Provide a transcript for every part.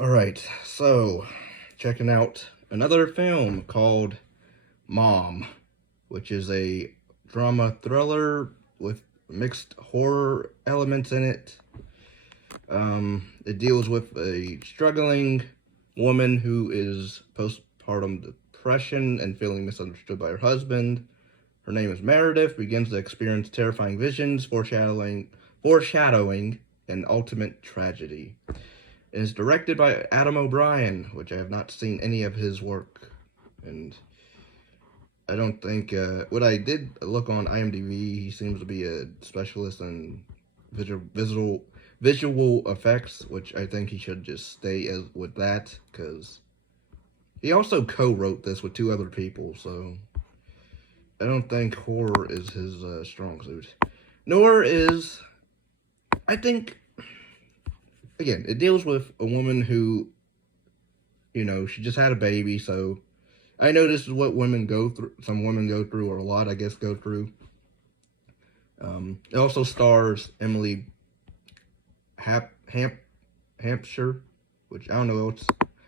Alright, so checking out another film called Mom, which is a drama thriller with mixed horror elements in it. It deals with a struggling woman who is postpartum depression and feeling misunderstood by her husband. Her name is Meredith, begins to experience terrifying visions, foreshadowing an ultimate tragedy. It is directed by Adam O'Brien, which I have not seen any of his work. And I don't think, what I did look on IMDb, he seems to be a specialist in visual effects, which I think he should just stay with that, because he also co-wrote this with two other people, so I don't think horror is his strong suit. Nor is, I think, again, it deals with a woman who, she just had a baby, so I know this is what women go through. Some women go through, or a lot, I guess, go through. It also stars Emily Hampshire, which I don't know.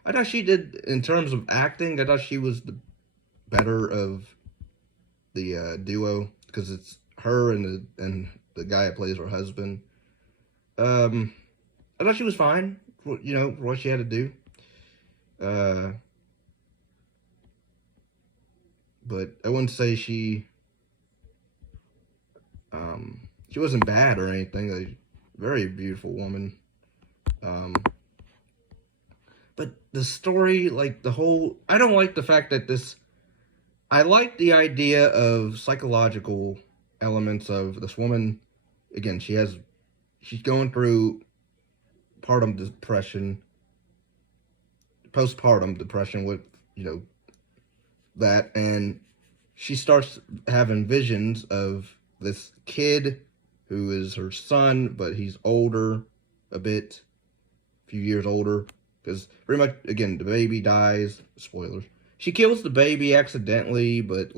I thought she did, in terms of acting, I thought she was the better of the duo, because it's her and the guy that plays her husband. I thought she was fine, for what she had to do. But I wouldn't say she wasn't bad or anything. Like, very beautiful woman. But the story, like I don't like the fact that I like the idea of psychological elements of this woman. Again, she's going through postpartum depression with, that, and she starts having visions of this kid who is her son, but he's older, a few years older, because pretty much, again, the baby dies, spoilers. She kills the baby accidentally, but,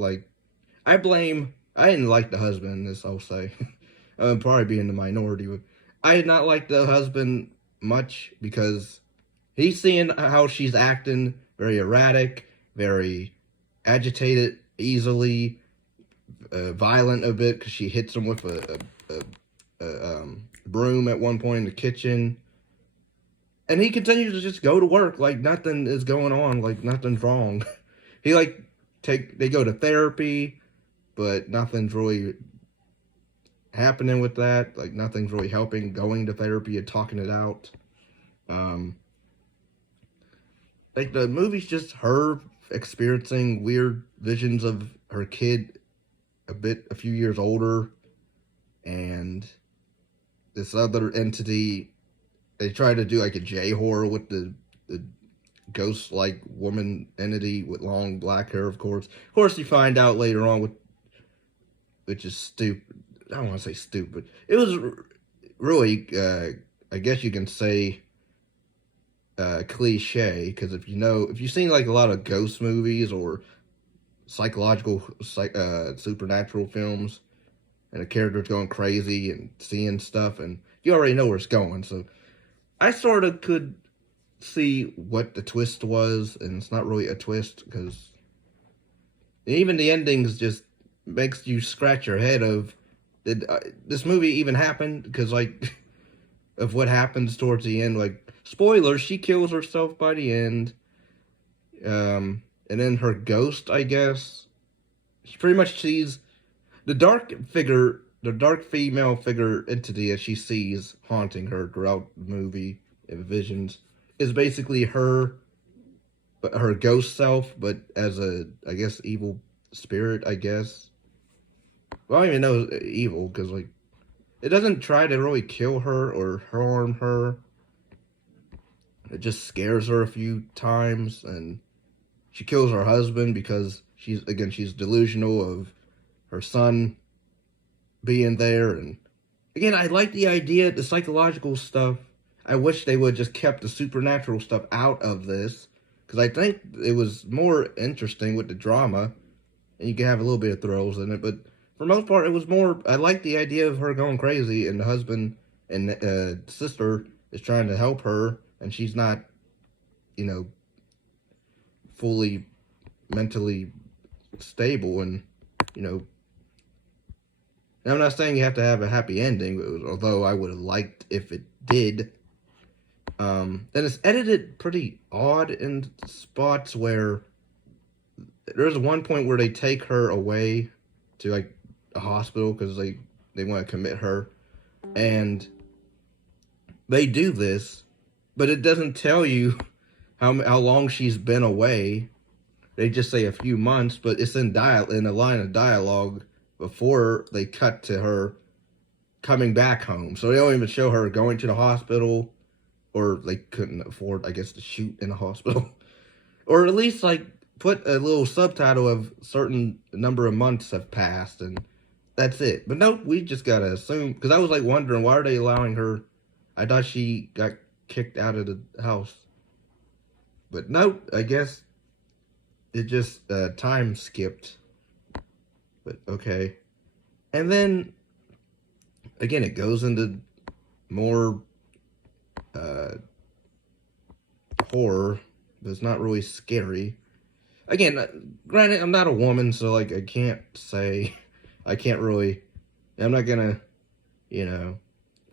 I didn't like the husband in this, I'll say. I'm probably being the minority, but I did not like the husband much, because he's seeing how she's acting, very erratic, very agitated, easily, violent a bit, because she hits him with a broom at one point in the kitchen. And he continues to just go to work like nothing is going on, like nothing's wrong. They go to therapy, but nothing's really happening with that. Like, nothing's really helping going to therapy and talking it out. The movie's just her experiencing weird visions of her kid a few years older, and this other entity. They try to do like a J-horror with the ghost-like woman entity with long black hair, of course. Of course, you find out later on, which is stupid. I don't want to say stupid. It was really, I guess you can say, cliche, because if you've seen like a lot of ghost movies or psychological, supernatural films, and a character's going crazy and seeing stuff, and you already know where it's going, so I sort of could see what the twist was, and it's not really a twist, because even the endings just makes you scratch your head of, did this movie even happen? Because, of what happens towards the end, spoilers, she kills herself by the end, and then her ghost, I guess, she pretty much sees the dark female figure entity that she sees haunting her throughout the movie in visions is basically her ghost self, but as I guess, evil spirit, I guess. Well, I don't even know evil, because, it doesn't try to really kill her or harm her. It just scares her a few times, and she kills her husband because she's delusional of her son being there. And again, I like the idea, the psychological stuff. I wish they would just kept the supernatural stuff out of this, because I think it was more interesting with the drama, and you can have a little bit of thrills in it. But for the most part, it was more, I like the idea of her going crazy, and the husband and sister is trying to help her, and she's not you know, fully mentally stable. And, you know, I'm not saying you have to have a happy ending, although I would have liked if it did. And it's edited pretty odd in spots where there's one point where they take her away to like a hospital because they want to commit her, and they do this, but it doesn't tell you how long she's been away. They just say a few months, but it's in a line of dialogue before they cut to her coming back home. So they don't even show her going to the hospital, or they couldn't afford, I guess, to shoot in a hospital, or at least like put a little subtitle of certain number of months have passed, and that's it. But no, we just gotta assume, because I was like wondering, why are they allowing her? I thought she got kicked out of the house, but no, I guess it just time skipped. But okay, and then again it goes into more horror, but it's not really scary. Again, granted, I'm not a woman, so like I can't say, I can't really, I'm not gonna, you know,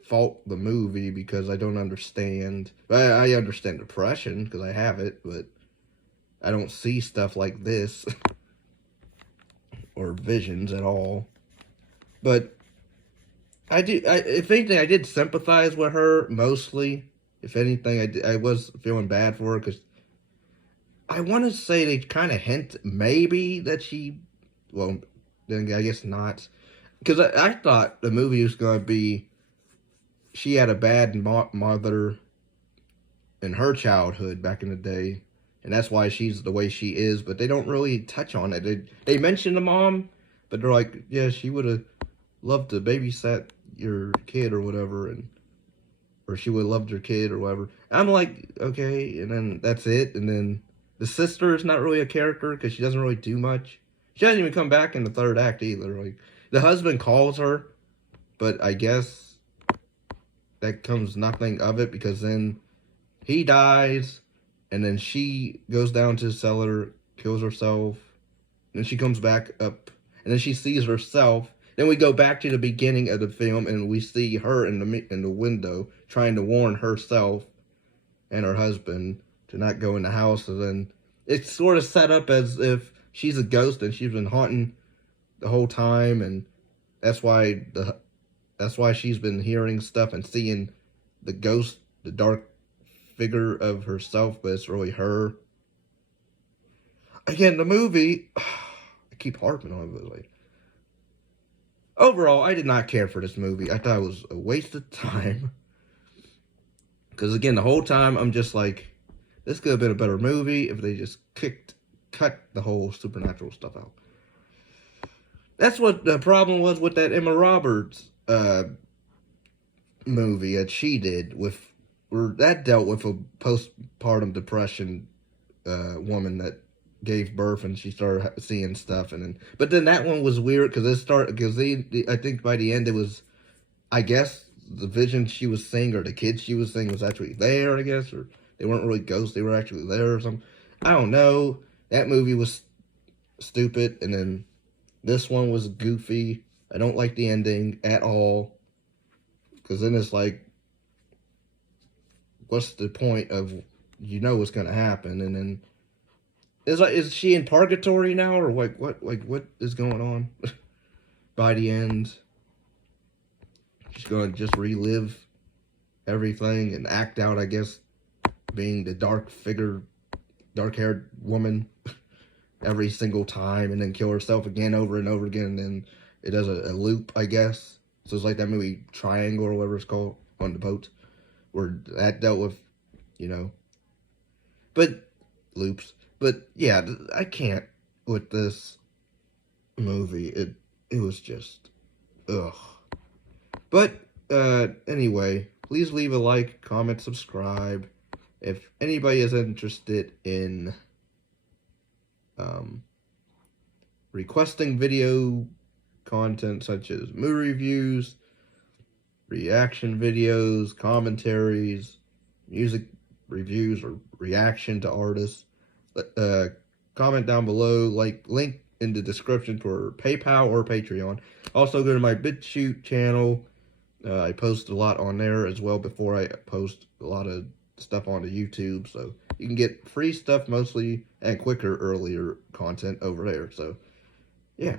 fault the movie because I don't understand. I understand depression because I have it, but I don't see stuff like this or visions at all. But I do. If anything, I did sympathize with her mostly. If anything, I was feeling bad for her because I want to say they kind of hint maybe that she, well, then I guess not. Because I thought the movie was going to be she had a bad mother in her childhood back in the day, and that's why she's the way she is. But they don't really touch on it. They mention the mom, but they're like, yeah, she would have loved to babysit your kid or whatever, and or she would have loved her kid or whatever. And I'm like, okay, and then that's it. And then the sister is not really a character because she doesn't really do much. She doesn't even come back in the third act either. Like the husband calls her, but I guess that comes nothing of it because then he dies, and then she goes down to the cellar, kills herself, and then she comes back up, and then she sees herself. Then we go back to the beginning of the film, and we see her in the window trying to warn herself and her husband to not go in the house. And then it's sort of set up as if she's a ghost and she's been haunting the whole time, and that's why she's been hearing stuff and seeing the ghost, the dark figure of herself, but it's really her. Again, the movie, I keep harping on it, like, overall, I did not care for this movie. I thought it was a waste of time. Because again, the whole time I'm just like, this could have been a better movie if they just cut the whole supernatural stuff out. That's what the problem was with that Emma Roberts movie that she did with, or that dealt with a postpartum depression woman that gave birth and she started seeing stuff, and then but then that one was weird because I think by the end it was, I guess the vision she was seeing or the kid she was seeing was actually there, I guess, or they weren't really ghosts, they were actually there or something. I don't know. That movie was stupid, and then this one was goofy. I don't like the ending at all because then it's like, what's the point of, you know what's gonna happen, and then it's like, is she in purgatory now, or like what is going on? By the end, she's gonna just relive everything and act out, I guess, being the dark-haired woman every single time, and then kill herself again over and over again, and then it does a loop, I guess. So it's like that movie Triangle or whatever it's called on the boat, where that dealt with, but loops. But yeah, I can't with this movie. It was just ugh. But anyway, please leave a like, comment, subscribe. If anybody is interested in requesting video content such as movie reviews, reaction videos, commentaries, music reviews or reaction to artists. Uh, Comment down below, like link in the description for PayPal or Patreon. Also, go to my BitChute channel. I post a lot on there as well before I post a lot of stuff onto YouTube. So you can get free stuff mostly and quicker, earlier content over there. So, yeah.